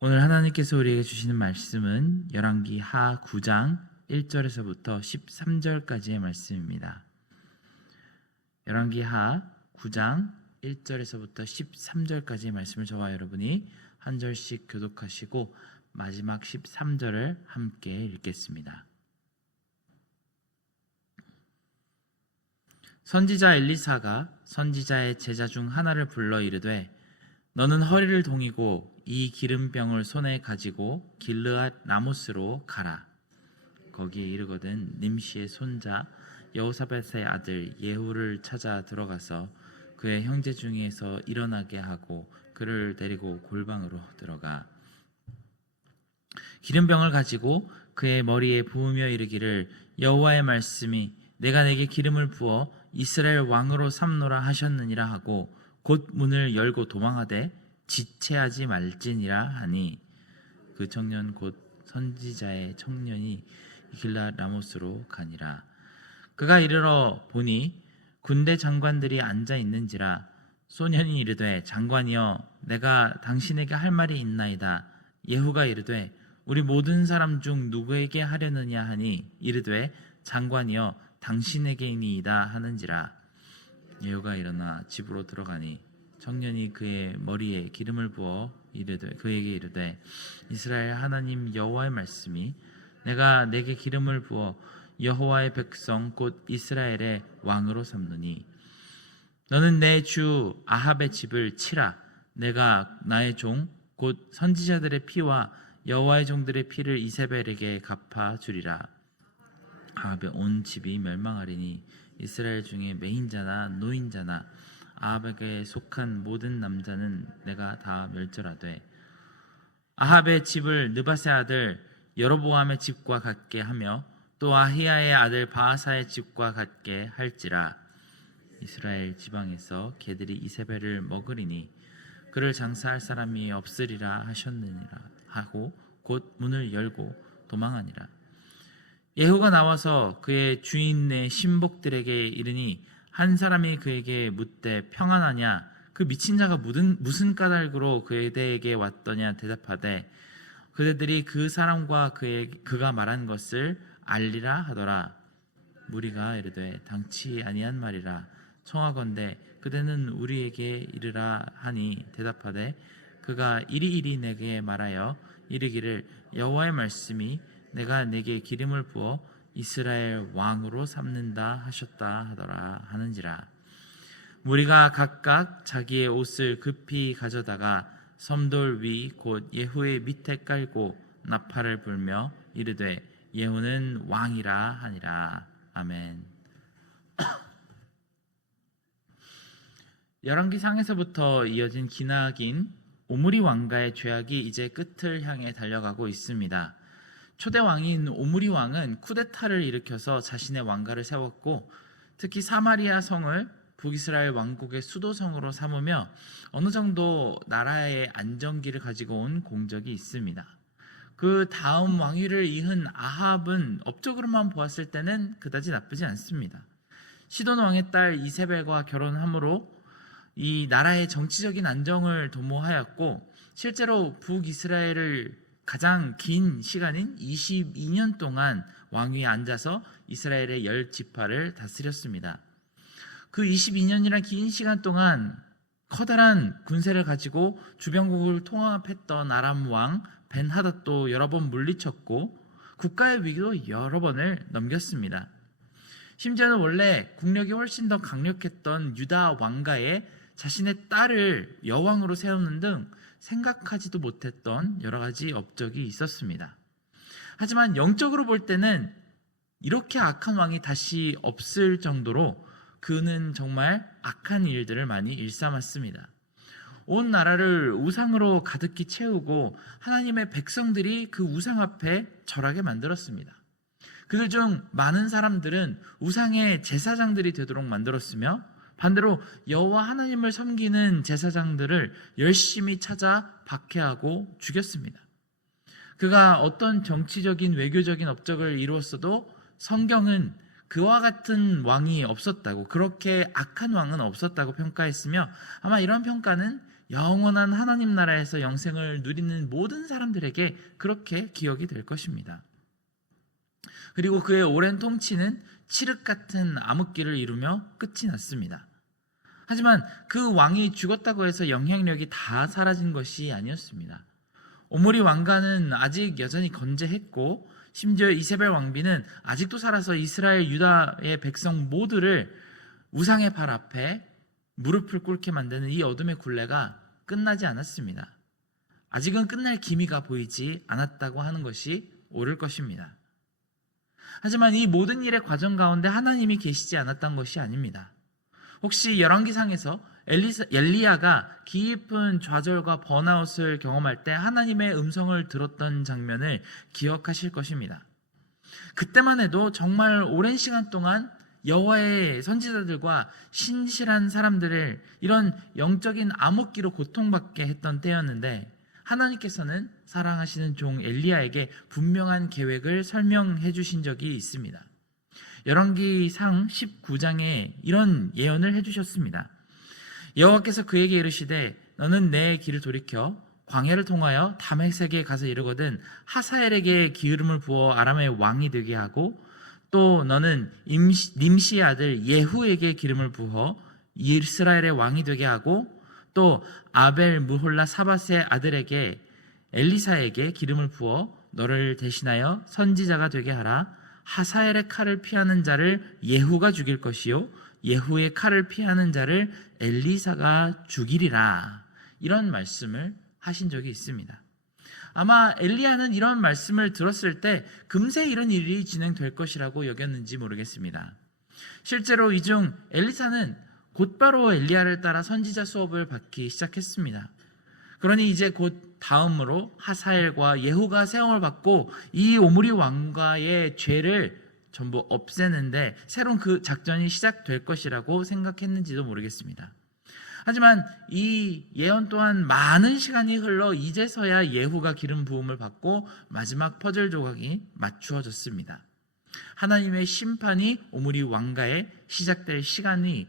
오늘 하나님께서 우리에게 주시는 말씀은 열왕기 하 9장 1절에서부터 13절까지의 말씀입니다. 열왕기 하 9장 1절에서부터 13절까지의 말씀을 저와 여러분이 한 절씩 교독하시고 마지막 13절을 함께 읽겠습니다. 선지자 엘리사가 선지자의 제자 중 하나를 불러 이르되 너는 허리를 동이고 이 기름병을 손에 가지고 길르앗 라모스로 가라. 거기에 이르거든 님시의 손자 여호사밧의 아들 예후를 찾아 들어가서 그의 형제 중에서 일어나게 하고 그를 데리고 골방으로 들어가 기름병을 가지고 그의 머리에 부으며 이르기를 여호와의 말씀이 내가 내게 기름을 부어 이스라엘 왕으로 삼노라 하셨느니라 하고 곧 문을 열고 도망하되 지체하지 말지니라 하니 그 청년 곧 선지자의 청년이 길르앗 라모스로 가니라. 그가 이르러 보니 군대 장관들이 앉아 있는지라. 소년이 이르되 장관이여 내가 당신에게 할 말이 있나이다. 예후가 이르되 우리 모든 사람 중 누구에게 하려느냐 하니 이르되 장관이여 당신에게이니이다 하는지라. 예후가 일어나 집으로 들어가니 청년이 그의 머리에 기름을 부어 그에게 이르되 이스라엘 하나님 여호와의 말씀이 내가 내게 기름을 부어 여호와의 백성 곧 이스라엘의 왕으로 삼느니 너는 내 주 아합의 집을 치라. 내가 나의 종 곧 선지자들의 피와 여호와의 종들의 피를 이세벨에게 갚아 주리라. 아합의 온 집이 멸망하리니 이스라엘 중에 매인자나 노인자나 아합에게 속한 모든 남자는 내가 다 멸절하되 아합의 집을 느밧의 아들 여로보암의 집과 같게 하며 또 아히야의 아들 바하사의 집과 같게 할지라. 이스라엘 지방에서 개들이 이세벨을 먹으리니 그를 장사할 사람이 없으리라 하셨느니라 하고 곧 문을 열고 도망하니라. 예후가 나와서 그의 주인의 신복들에게 이르니 한 사람이 그에게 묻되 평안하냐? 그 미친 자가 무슨 까닭으로 그에게 왔더냐 대답하되 그들이 그 사람과 그가 말한 것을 알리라 하더라. 무리가 이르되 당치 아니한 말이라. 청하건대 그대는 우리에게 이르라 하니 대답하되 그가 이리이리 내게 말하여 이르기를 여호와의 말씀이 내가 내게 기름을 부어 이스라엘 왕으로 삼는다 하셨다 하더라 하는지라. 무리가 각각 자기의 옷을 급히 가져다가 섬돌 위 곧 예후의 밑에 깔고 나팔을 불며 이르되 예후는 왕이라 하니라. 아멘. 열왕기상에서부터 이어진 기나긴 오므리 왕가의 죄악이 이제 끝을 향해 달려가고 있습니다. 초대 왕인 오므리 왕은 쿠데타를 일으켜서 자신의 왕가를 세웠고 특히 사마리아 성을 북이스라엘 왕국의 수도성으로 삼으며 어느 정도 나라의 안정기를 가지고 온 공적이 있습니다. 그 다음 왕위를 이은 아합은 업적으로만 보았을 때는 그다지 나쁘지 않습니다. 시돈 왕의 딸 이세벨과 결혼함으로 이 나라의 정치적인 안정을 도모하였고 실제로 북이스라엘을 가장 긴 시간인 22년 동안 왕위에 앉아서 이스라엘의 10지파를 다스렸습니다. 그 22년이란 긴 시간 동안 커다란 군세를 가지고 주변국을 통합했던 아람 왕 벤하닷도 여러 번 물리쳤고 국가의 위기도 여러 번을 넘겼습니다. 심지어는 원래 국력이 훨씬 더 강력했던 유다 왕가에 자신의 딸을 여왕으로 세우는 등 생각하지도 못했던 여러 가지 업적이 있었습니다. 하지만 영적으로 볼 때는 이렇게 악한 왕이 다시 없을 정도로 그는 정말 악한 일들을 많이 일삼았습니다. 온 나라를 우상으로 가득히 채우고 하나님의 백성들이 그 우상 앞에 절하게 만들었습니다. 그들 중 많은 사람들은 우상의 제사장들이 되도록 만들었으며 반대로 여호와 하나님을 섬기는 제사장들을 열심히 찾아 박해하고 죽였습니다. 그가 어떤 정치적인 외교적인 업적을 이루었어도 성경은 그와 같은 왕이 없었다고, 그렇게 악한 왕은 없었다고 평가했으며 아마 이런 평가는 영원한 하나님 나라에서 영생을 누리는 모든 사람들에게 그렇게 기억이 될 것입니다. 그리고 그의 오랜 통치는 칠흑 같은 암흑기를 이루며 끝이 났습니다. 하지만 그 왕이 죽었다고 해서 영향력이 다 사라진 것이 아니었습니다. 오므리 왕가는 아직 여전히 건재했고, 심지어 이세벨 왕비는 아직도 살아서 이스라엘 유다의 백성 모두를 우상의 발 앞에 무릎을 꿇게 만드는 이 어둠의 굴레가 끝나지 않았습니다. 아직은 끝날 기미가 보이지 않았다고 하는 것이 옳을 것입니다. 하지만 이 모든 일의 과정 가운데 하나님이 계시지 않았던 것이 아닙니다. 혹시 열왕기상에서 엘리야가 깊은 좌절과 번아웃을 경험할 때 하나님의 음성을 들었던 장면을 기억하실 것입니다. 그때만 해도 정말 오랜 시간 동안 여호와의 선지자들과 신실한 사람들을 이런 영적인 암흑기로 고통받게 했던 때였는데, 하나님께서는 사랑하시는 종 엘리야에게 분명한 계획을 설명해 주신 적이 있습니다. 열왕기상 19장에 이런 예언을 해주셨습니다. 여호와께서 그에게 이르시되 너는 내 길을 돌이켜 광야를 통하여 다메섹에 가서 이르거든 하사엘에게 기름을 부어 아람의 왕이 되게 하고, 또 너는 님시의 아들 예후에게 기름을 부어 이스라엘의 왕이 되게 하고, 또 아벨 무홀라 사밧의 아들에게 엘리사에게 기름을 부어 너를 대신하여 선지자가 되게 하라. 하사엘의 칼을 피하는 자를 예후가 죽일 것이요 예후의 칼을 피하는 자를 엘리사가 죽이리라. 이런 말씀을 하신 적이 있습니다. 아마 엘리야는 이런 말씀을 들었을 때 금세 이런 일이 진행될 것이라고 여겼는지 모르겠습니다. 실제로 이 중 엘리사는 곧바로 엘리야를 따라 선지자 수업을 받기 시작했습니다. 그러니 이제 곧 다음으로 하사엘과 예후가 세움을 받고 이 오므리 왕가의 죄를 전부 없애는데 새로운 그 작전이 시작될 것이라고 생각했는지도 모르겠습니다. 하지만 이 예언 또한 많은 시간이 흘러 이제서야 예후가 기름 부음을 받고 마지막 퍼즐 조각이 맞추어졌습니다. 하나님의 심판이 오므리 왕가에 시작될 시간이,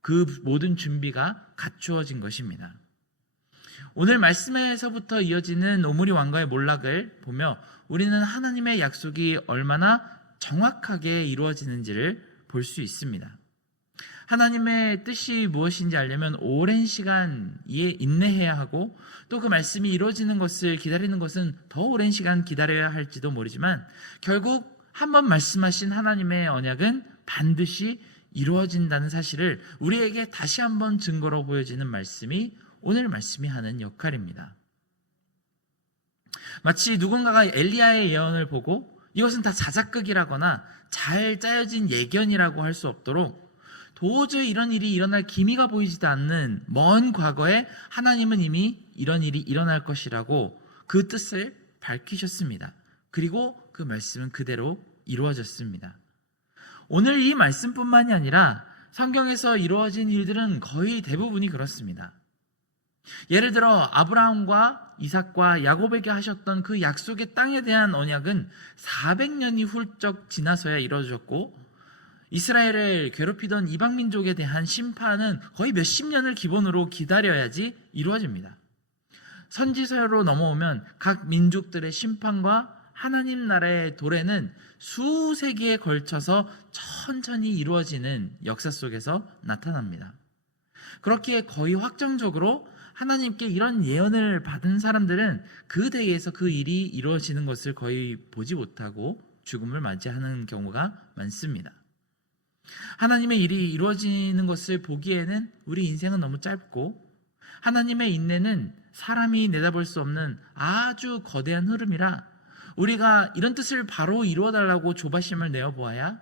그 모든 준비가 갖추어진 것입니다. 오늘 말씀에서부터 이어지는 오므리 왕가의 몰락을 보며 우리는 하나님의 약속이 얼마나 정확하게 이루어지는지를 볼 수 있습니다. 하나님의 뜻이 무엇인지 알려면 오랜 시간 인내해야 하고, 또 그 말씀이 이루어지는 것을 기다리는 것은 더 오랜 시간 기다려야 할지도 모르지만, 결국 한번 말씀하신 하나님의 언약은 반드시 이루어진다는 사실을 우리에게 다시 한번 증거로 보여지는 말씀이 오늘 말씀이 하는 역할입니다. 마치 누군가가 엘리야의 예언을 보고 이것은 다 자작극이라거나 잘 짜여진 예견이라고 할 수 없도록, 도저히 이런 일이 일어날 기미가 보이지도 않는 먼 과거에 하나님은 이미 이런 일이 일어날 것이라고 그 뜻을 밝히셨습니다. 그리고 그 말씀은 그대로 이루어졌습니다. 오늘 이 말씀뿐만이 아니라 성경에서 이루어진 일들은 거의 대부분이 그렇습니다. 예를 들어 아브라함과 이삭과 야곱에게 하셨던 그 약속의 땅에 대한 언약은 400년이 훌쩍 지나서야 이루어졌고, 이스라엘을 괴롭히던 이방민족에 대한 심판은 거의 몇십 년을 기본으로 기다려야지 이루어집니다. 선지서로 넘어오면 각 민족들의 심판과 하나님 나라의 도래는 수세기에 걸쳐서 천천히 이루어지는 역사 속에서 나타납니다. 그렇게 거의 확정적으로 하나님께 이런 예언을 받은 사람들은 그 대에서 그 일이 이루어지는 것을 거의 보지 못하고 죽음을 맞이하는 경우가 많습니다. 하나님의 일이 이루어지는 것을 보기에는 우리 인생은 너무 짧고, 하나님의 인내는 사람이 내다볼 수 없는 아주 거대한 흐름이라 우리가 이런 뜻을 바로 이루어달라고 조바심을 내어보아야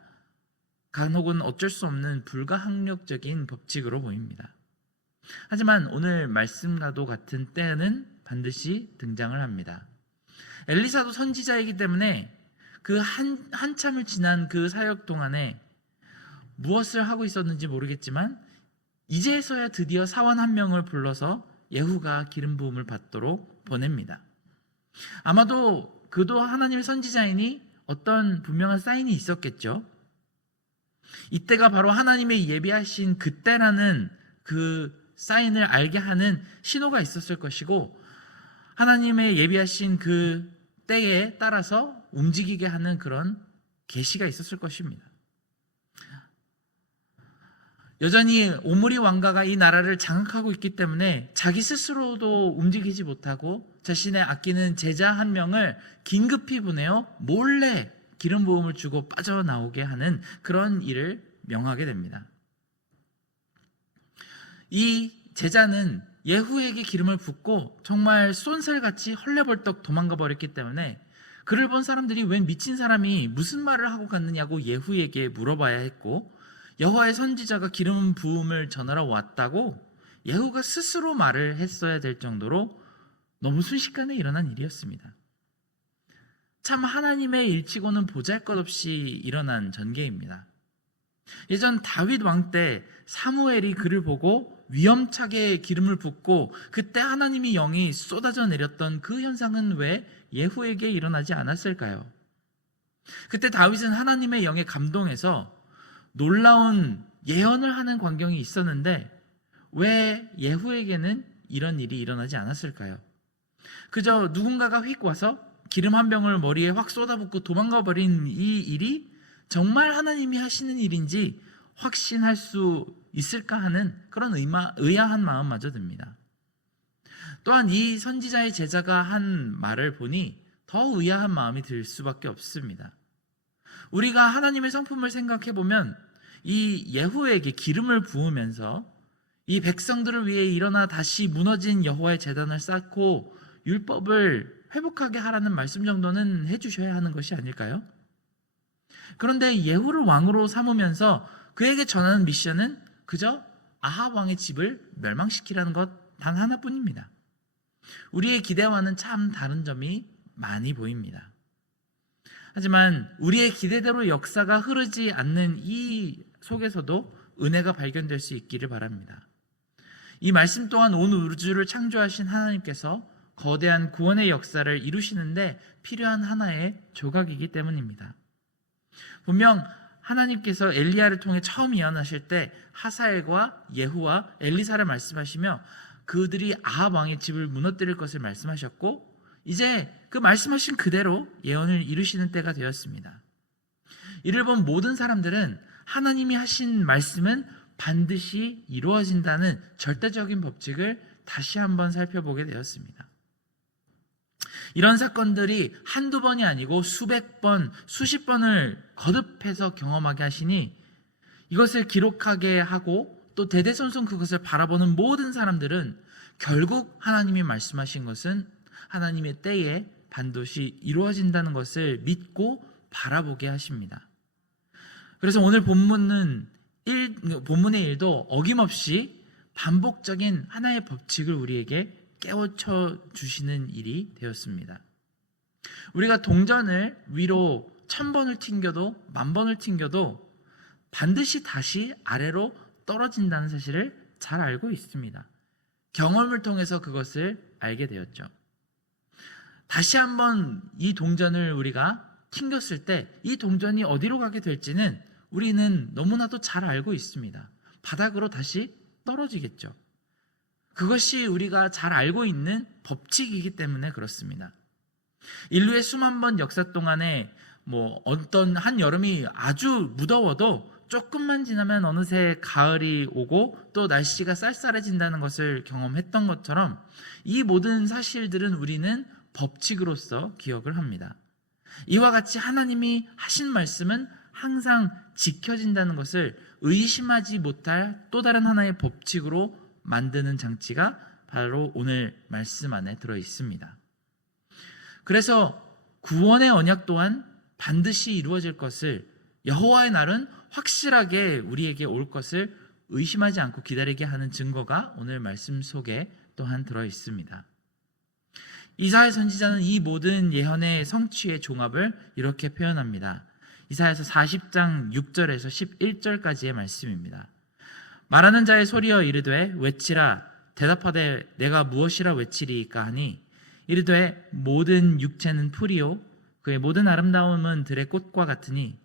간혹은 어쩔 수 없는 불가항력적인 법칙으로 보입니다. 하지만 오늘 말씀과도 같은 때는 반드시 등장을 합니다. 엘리사도 선지자이기 때문에 그 한참을 지난 그 사역 동안에 무엇을 하고 있었는지 모르겠지만 이제서야 드디어 사원 한 명을 불러서 예후가 기름 부음을 받도록 보냅니다. 아마도 그도 하나님의 선지자이니 어떤 분명한 사인이 있었겠죠. 이때가 바로 하나님의 예비하신 그때라는 그 사인을 알게 하는 신호가 있었을 것이고, 하나님의 예비하신 그 때에 따라서 움직이게 하는 그런 계시가 있었을 것입니다. 여전히 오므리 왕가가 이 나라를 장악하고 있기 때문에 자기 스스로도 움직이지 못하고 자신의 아끼는 제자 한 명을 긴급히 보내어 몰래 기름 부음을 주고 빠져나오게 하는 그런 일을 명하게 됩니다. 이 제자는 예후에게 기름을 붓고 정말 쏜살같이 헐레벌떡 도망가 버렸기 때문에 그를 본 사람들이 웬 미친 사람이 무슨 말을 하고 갔느냐고 예후에게 물어봐야 했고, 여호와의 선지자가 기름 부음을 전하러 왔다고 예후가 스스로 말을 했어야 될 정도로 너무 순식간에 일어난 일이었습니다. 참 하나님의 일치고는 보잘것없이 일어난 전개입니다. 예전 다윗 왕 때 사무엘이 그를 보고 위험차게 기름을 붓고 그때 하나님이 영이 쏟아져 내렸던 그 현상은 왜 예후에게 일어나지 않았을까요? 그때 다윗은 하나님의 영에 감동해서 놀라운 예언을 하는 광경이 있었는데 왜 예후에게는 이런 일이 일어나지 않았을까요? 그저 누군가가 휙 와서 기름 한 병을 머리에 확 쏟아붓고 도망가 버린 이 일이 정말 하나님이 하시는 일인지 확신할 수 있을까 하는 그런 의아한 마음마저 듭니다. 또한 이 선지자의 제자가 한 말을 보니 더 의아한 마음이 들 수밖에 없습니다. 우리가 하나님의 성품을 생각해 보면 이 예후에게 기름을 부으면서 이 백성들을 위해 일어나 다시 무너진 여호와의 제단을 쌓고 율법을 회복하게 하라는 말씀 정도는 해주셔야 하는 것이 아닐까요? 그런데 예후를 왕으로 삼으면서 그에게 전하는 미션은 그저 아합 왕의 집을 멸망시키라는 것 단 하나뿐입니다. 우리의 기대와는 참 다른 점이 많이 보입니다. 하지만 우리의 기대대로 역사가 흐르지 않는 이 속에서도 은혜가 발견될 수 있기를 바랍니다. 이 말씀 또한 온 우주를 창조하신 하나님께서 거대한 구원의 역사를 이루시는데 필요한 하나의 조각이기 때문입니다. 분명 하나님께서 엘리야를 통해 처음 예언하실 때 하사엘과 예후와 엘리사를 말씀하시며 그들이 아합 왕의 집을 무너뜨릴 것을 말씀하셨고, 이제 그 말씀하신 그대로 예언을 이루시는 때가 되었습니다. 이를 본 모든 사람들은 하나님이 하신 말씀은 반드시 이루어진다는 절대적인 법칙을 다시 한번 살펴보게 되었습니다. 이런 사건들이 한두 번이 아니고 수백 번, 수십 번을 거듭해서 경험하게 하시니 이것을 기록하게 하고 또 대대손손 그것을 바라보는 모든 사람들은 결국 하나님이 말씀하신 것은 하나님의 때에 반드시 이루어진다는 것을 믿고 바라보게 하십니다. 그래서 오늘 본문의 일도 어김없이 반복적인 하나의 법칙을 우리에게 깨우쳐 주시는 일이 되었습니다. 우리가 동전을 위로 1000번을 튕겨도 10,000번을 튕겨도 반드시 다시 아래로 떨어진다는 사실을 잘 알고 있습니다. 경험을 통해서 그것을 알게 되었죠. 다시 한번 이 동전을 우리가 튕겼을 때 이 동전이 어디로 가게 될지는 우리는 너무나도 잘 알고 있습니다. 바닥으로 다시 떨어지겠죠. 그것이 우리가 잘 알고 있는 법칙이기 때문에 그렇습니다. 인류의 수만 번 역사 동안에 어떤 한 여름이 아주 무더워도 조금만 지나면 어느새 가을이 오고 또 날씨가 쌀쌀해진다는 것을 경험했던 것처럼 이 모든 사실들은 우리는 법칙으로서 기억을 합니다. 이와 같이 하나님이 하신 말씀은 항상 지켜진다는 것을 의심하지 못할 또 다른 하나의 법칙으로 만드는 장치가 바로 오늘 말씀 안에 들어 있습니다. 그래서 구원의 언약 또한 반드시 이루어질 것을, 여호와의 날은 확실하게 우리에게 올 것을 의심하지 않고 기다리게 하는 증거가 오늘 말씀 속에 또한 들어 있습니다. 이사야 선지자는 이 모든 예언의 성취의 종합을 이렇게 표현합니다. 이사야서 40장 6절에서 11절까지의 말씀입니다. 말하는 자의 소리여 이르되 외치라. 대답하되 내가 무엇이라 외치리이까 하니 이르되 모든 육체는 풀이요 그의 모든 아름다움은 들의 꽃과 같으니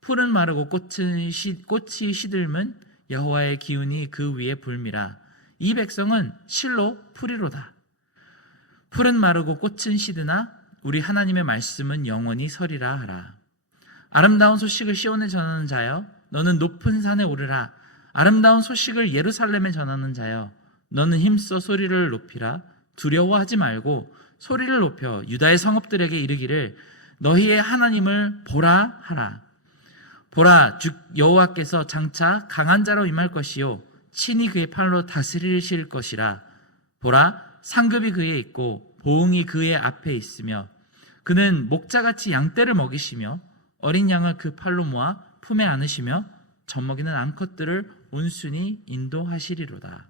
풀은 마르고 꽃이 시들면 여호와의 기운이 그 위에 불미라. 이 백성은 실로 풀이로다. 풀은 마르고 꽃은 시드나 우리 하나님의 말씀은 영원히 서리라 하라. 아름다운 소식을 시온에 전하는 자여, 너는 높은 산에 오르라. 아름다운 소식을 예루살렘에 전하는 자여, 너는 힘써 소리를 높이라. 두려워하지 말고 소리를 높여 유다의 성읍들에게 이르기를 너희의 하나님을 보라 하라. 보라, 즉 여호와께서 장차 강한 자로 임할 것이요 친히 그의 팔로 다스리실 것이라. 보라, 상급이 그에 있고 보응이 그의 앞에 있으며 그는 목자같이 양떼를 먹이시며 어린 양을 그 팔로 모아 품에 안으시며 젖먹이는 암컷들을 온순히 인도하시리로다.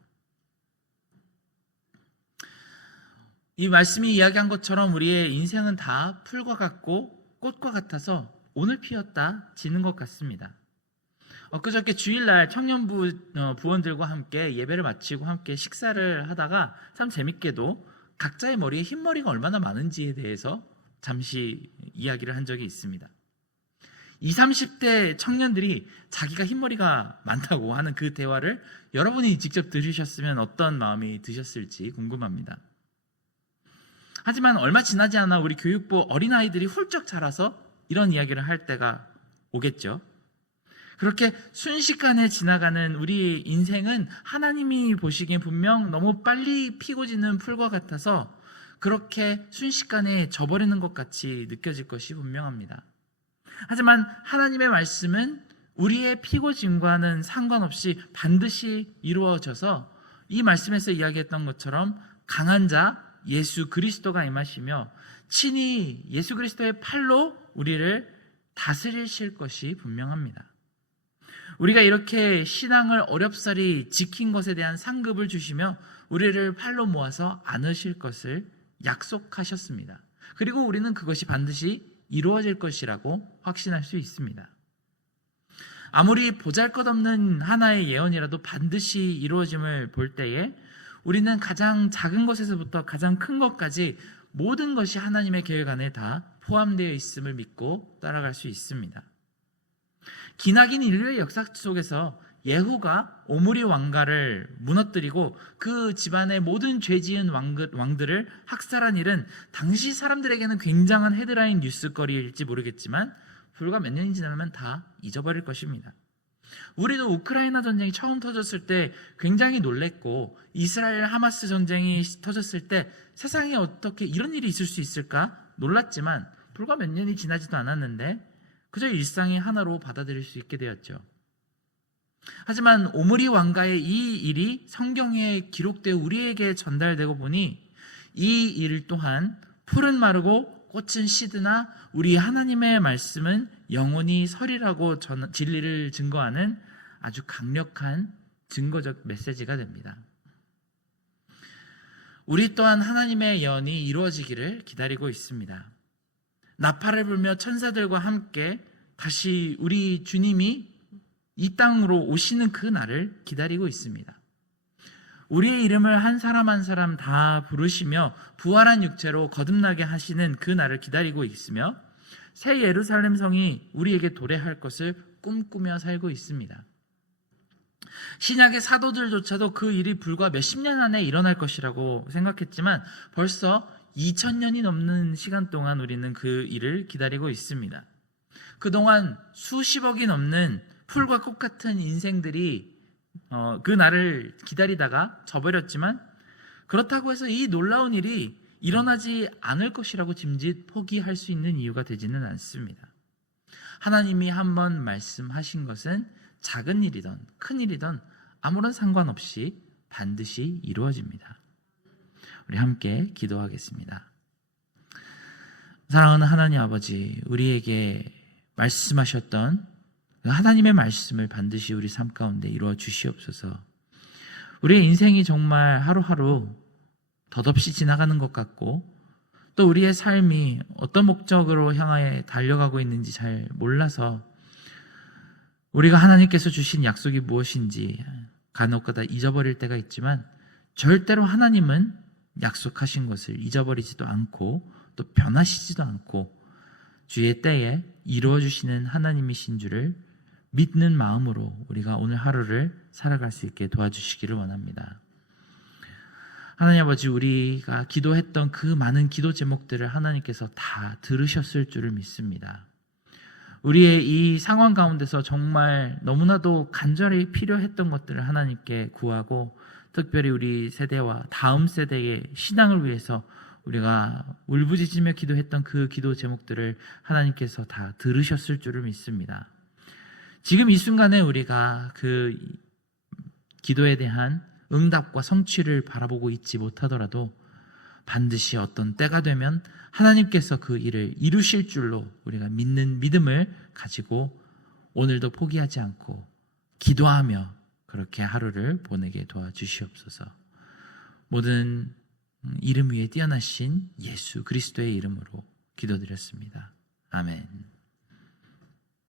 이 말씀이 이야기한 것처럼 우리의 인생은 다 풀과 같고 꽃과 같아서 오늘 피었다 지는 것 같습니다. 엊그저께 주일날 청년부 부원들과 함께 예배를 마치고 함께 식사를 하다가 참 재밌게도 각자의 머리에 흰머리가 얼마나 많은지에 대해서 잠시 이야기를 한 적이 있습니다. 20, 30대 청년들이 자기가 흰머리가 많다고 하는 그 대화를 여러분이 직접 들으셨으면 어떤 마음이 드셨을지 궁금합니다. 하지만 얼마 지나지 않아 우리 교육부 어린아이들이 훌쩍 자라서 이런 이야기를 할 때가 오겠죠. 그렇게 순식간에 지나가는 우리 인생은 하나님이 보시기엔 분명 너무 빨리 피고 지는 풀과 같아서 그렇게 순식간에 져버리는 것 같이 느껴질 것이 분명합니다. 하지만 하나님의 말씀은 우리의 피고 짐과는 상관없이 반드시 이루어져서 이 말씀에서 이야기했던 것처럼 강한 자 예수 그리스도가 임하시며 친히 예수 그리스도의 팔로 우리를 다스리실 것이 분명합니다. 우리가 이렇게 신앙을 어렵사리 지킨 것에 대한 상급을 주시며 우리를 팔로 모아서 안으실 것을 약속하셨습니다. 그리고 우리는 그것이 반드시 이루어질 것이라고 확신할 수 있습니다. 아무리 보잘것없는 하나의 예언이라도 반드시 이루어짐을 볼 때에 우리는 가장 작은 것에서부터 가장 큰 것까지 모든 것이 하나님의 계획 안에 다 포함되어 있음을 믿고 따라갈 수 있습니다. 기나긴 인류의 역사 속에서 예후가 오므리 왕가를 무너뜨리고 그 집안의 모든 죄 지은 왕들을 학살한 일은 당시 사람들에게는 굉장한 헤드라인 뉴스거리일지 모르겠지만 불과 몇 년이 지나면 다 잊어버릴 것입니다. 우리도 우크라이나 전쟁이 처음 터졌을 때 굉장히 놀랬고 이스라엘 하마스 전쟁이 터졌을 때 세상에 어떻게 이런 일이 있을 수 있을까 놀랐지만 불과 몇 년이 지나지도 않았는데 그저 일상의 하나로 받아들일 수 있게 되었죠. 하지만 오므리 왕가의 이 일이 성경에 기록되어 우리에게 전달되고 보니 이 일 또한 풀은 마르고 꽃은 시드나 우리 하나님의 말씀은 영원히 서리라고 진리를 증거하는 아주 강력한 증거적 메시지가 됩니다. 우리 또한 하나님의 예언이 이루어지기를 기다리고 있습니다. 나팔을 불며 천사들과 함께 다시 우리 주님이 이 땅으로 오시는 그 날을 기다리고 있습니다. 우리의 이름을 한 사람 한 사람 다 부르시며 부활한 육체로 거듭나게 하시는 그 날을 기다리고 있으며 새 예루살렘 성이 우리에게 도래할 것을 꿈꾸며 살고 있습니다. 신약의 사도들조차도 그 일이 불과 몇십 년 안에 일어날 것이라고 생각했지만 벌써 2000년이 넘는 시간 동안 우리는 그 일을 기다리고 있습니다. 그동안 수십억이 넘는 풀과 꽃 같은 인생들이 그 날을 기다리다가 져버렸지만 그렇다고 해서 이 놀라운 일이 일어나지 않을 것이라고 짐짓 포기할 수 있는 이유가 되지는 않습니다. 하나님이 한번 말씀하신 것은 작은 일이든 큰 일이든 아무런 상관없이 반드시 이루어집니다. 우리 함께 기도하겠습니다. 사랑하는 하나님 아버지, 우리에게 말씀하셨던 하나님의 말씀을 반드시 우리 삶 가운데 이루어 주시옵소서. 우리의 인생이 정말 하루하루 덧없이 지나가는 것 같고 또 우리의 삶이 어떤 목적으로 향하여 달려가고 있는지 잘 몰라서 우리가 하나님께서 주신 약속이 무엇인지 간혹가다 잊어버릴 때가 있지만 절대로 하나님은 약속하신 것을 잊어버리지도 않고 또 변하시지도 않고 주의 때에 이루어 주시는 하나님이신 줄을 믿는 마음으로 우리가 오늘 하루를 살아갈 수 있게 도와주시기를 원합니다. 하나님 아버지, 우리가 기도했던 그 많은 기도 제목들을 하나님께서 다 들으셨을 줄을 믿습니다. 우리의 이 상황 가운데서 정말 너무나도 간절히 필요했던 것들을 하나님께 구하고, 특별히 우리 세대와 다음 세대의 신앙을 위해서 우리가 울부짖으며 기도했던 그 기도 제목들을 하나님께서 다 들으셨을 줄을 믿습니다. 지금 이 순간에 우리가 그 기도에 대한 응답과 성취를 바라보고 있지 못하더라도 반드시 어떤 때가 되면 하나님께서 그 일을 이루실 줄로 우리가 믿는 믿음을 가지고 오늘도 포기하지 않고 기도하며 그렇게 하루를 보내게 도와주시옵소서. 모든 이름 위에 뛰어나신 예수 그리스도의 이름으로 기도드렸습니다. 아멘.